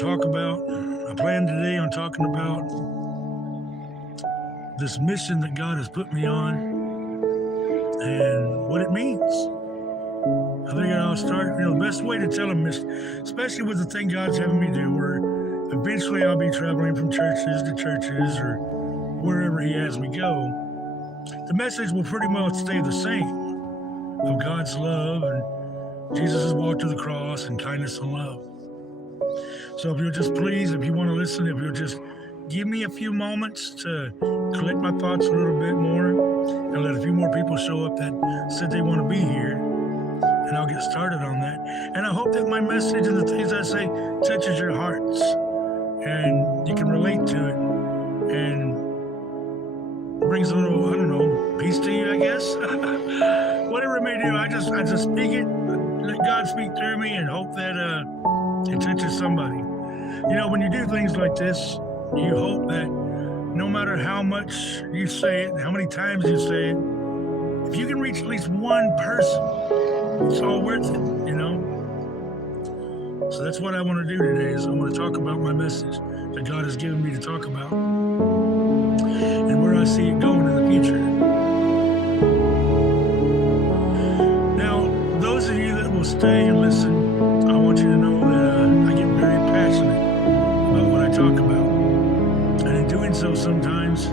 talk about. I plan today on talking about this mission that God has put me on and what it means. I think I'll start, the best way to tell a mission, especially with the thing God's having me do, where eventually I'll be traveling from churches to churches or wherever He has me go. The message will pretty much stay the same of God's love and Jesus' walk to the cross and kindness and love. So if you'll just please, if you want to listen, if you'll just give me a few moments to collect my thoughts a little bit more and let a few more people show up that said they want to be here, and I'll get started on that. And I hope that my message and the things I say touches your hearts and you can relate to it and brings a little, I don't know, peace to you, I guess. Whatever it may do, I just speak it, let God speak through me, and hope that it touches somebody. When you do things like this, you hope that no matter how much you say it, how many times you say it, if you can reach at least one person, it's all worth it, So that's what I want to do today, is I want to talk about my message that God has given me to talk about and where I see it going in the future. Now, those of you that will stay and listen, I want you to know that I get very passionate about what I talk about. And in doing so, sometimes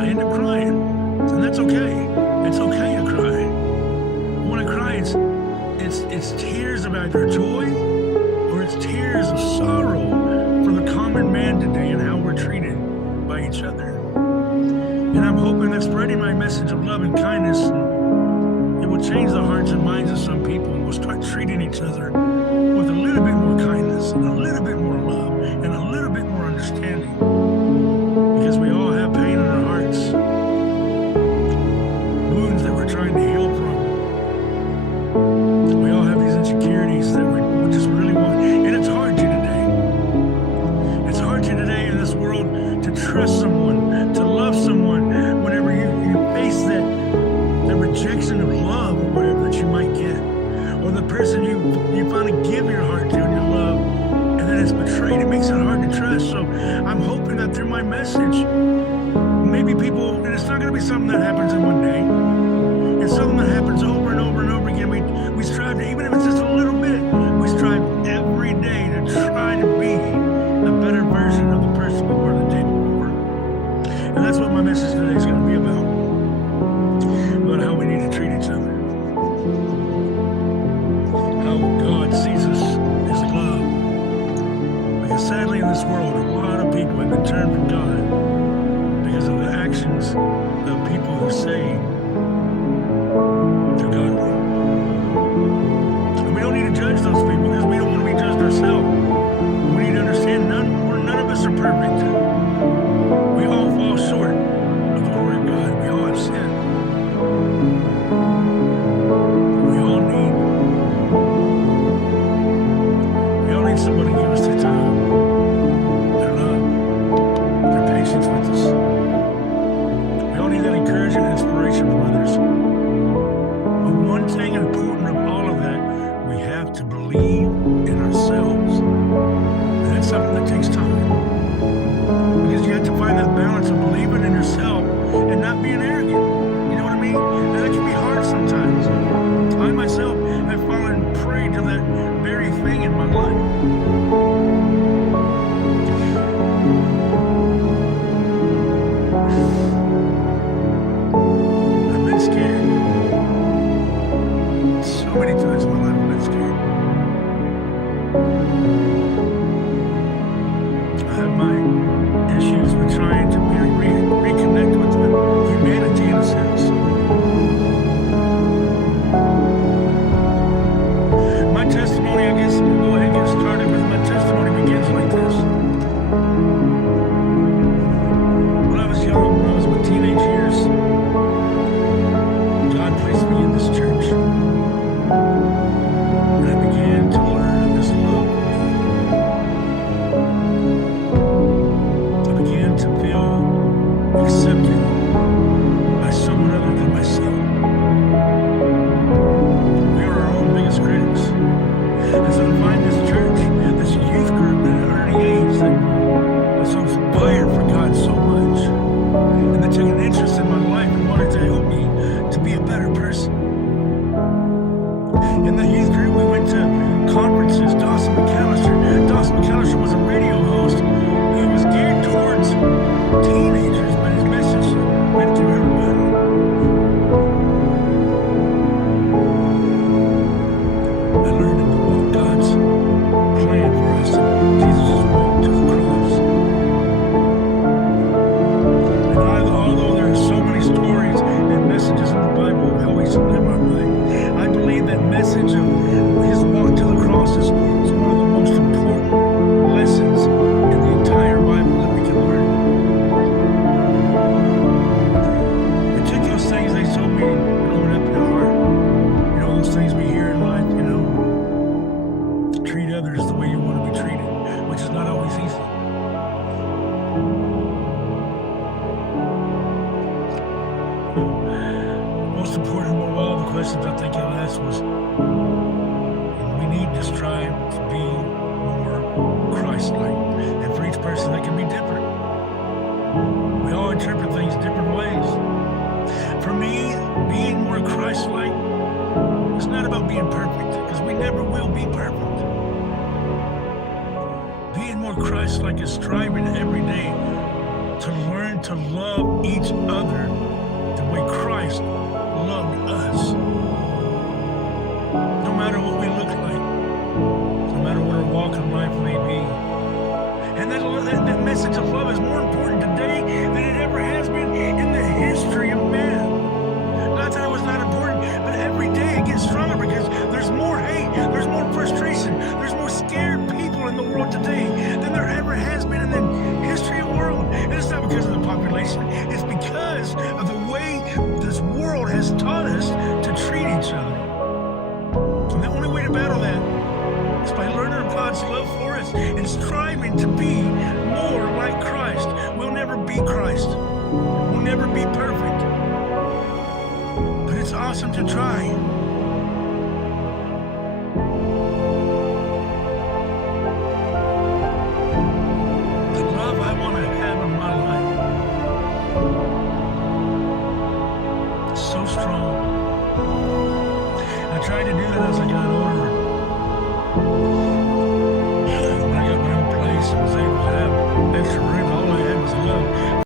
I end up crying. And that's okay. It's okay to cry. When I cry, it's tears of either joy or it's tears of sorrow for the common man today and how we're treated by each other. And I'm hoping that spreading my message of love and kindness, it will change the hearts and minds of some people, and we'll start treating each other with a little bit more kindness and a little bit more love and a little bit more understanding. Because we all have pain in our hearts, wounds that we're trying to heal from. We all have these insecurities that we just really want. And it's hard to today. It's hard to today in this world to trust someone, to love someone, whenever you face that rejection of love or whatever that you might get. Or the person you finally give your heart to and your love, and then it's betrayed. It makes it hard to trust. So I'm hoping that through my message, maybe people, and it's not going to be something that happens in one day. It's something that happens over and over and over again. We strive to, even if it's just a little bit, we strive every day to try to be a better version of the person we were the day before. And that's what my message today is going to be about how we need to treat each other. How God sees us as love. Because sadly in this world, a lot of people have been turned from God because of the actions of people who say they're godly. And we don't need to judge those people because we don't want to be judged ourselves. We need to understand none of us are perfect. We all fall short of the glory of God. We all have sinned. We all need somebody to give us their time, their love, their patience with us. We all need that encouragement and inspiration from others. But one thing important of all of that, we have to believe in ourselves. And that's something that takes time. Because you have to find that balance of believing in yourself and not being arrogant. You know what I mean? And that can be hard sometimes. I myself have fallen prey to that very thing in my life. I've been scared. So many times in my life I've been scared. I have my issues with trying to reconnect with the humanity in a sense. My testimony, I guess we'll go ahead and get started with my testimony begins like this. When I was young, when I was in my teenage years, God placed me in this church. And I began to learn of His love for me. I began to feel just the way you want to be treated, which is not always easy. Most important of all the questions I think y'all asked was, we need to strive to be more Christ-like. And for each person, that can be different. We all interpret things different ways. For me, being more Christ-like, it's not about being perfect, because we never will be perfect. Being more Christ-like is striving every day to learn to love each other the way Christ loved us. No matter what we look like, no matter what our walk in life may be. And that message of love is more important today than it ever has been in the history of man. Not that it was not important, but every day it gets stronger because there's more hate, there's more frustration, there's more scared people in the world today than there ever has been in the history of the world. And it's not because of the population, it's because of the way this world has taught us to treat each other. And the only way to battle that is by learning of God's love for us and striving to be more like Christ. We'll never be Christ. We'll never be perfect. But it's awesome to try. The love I want to have in my life is so strong. I tried to do that as I got older. When I got my own place and was able to have extra rooms, all I had was love.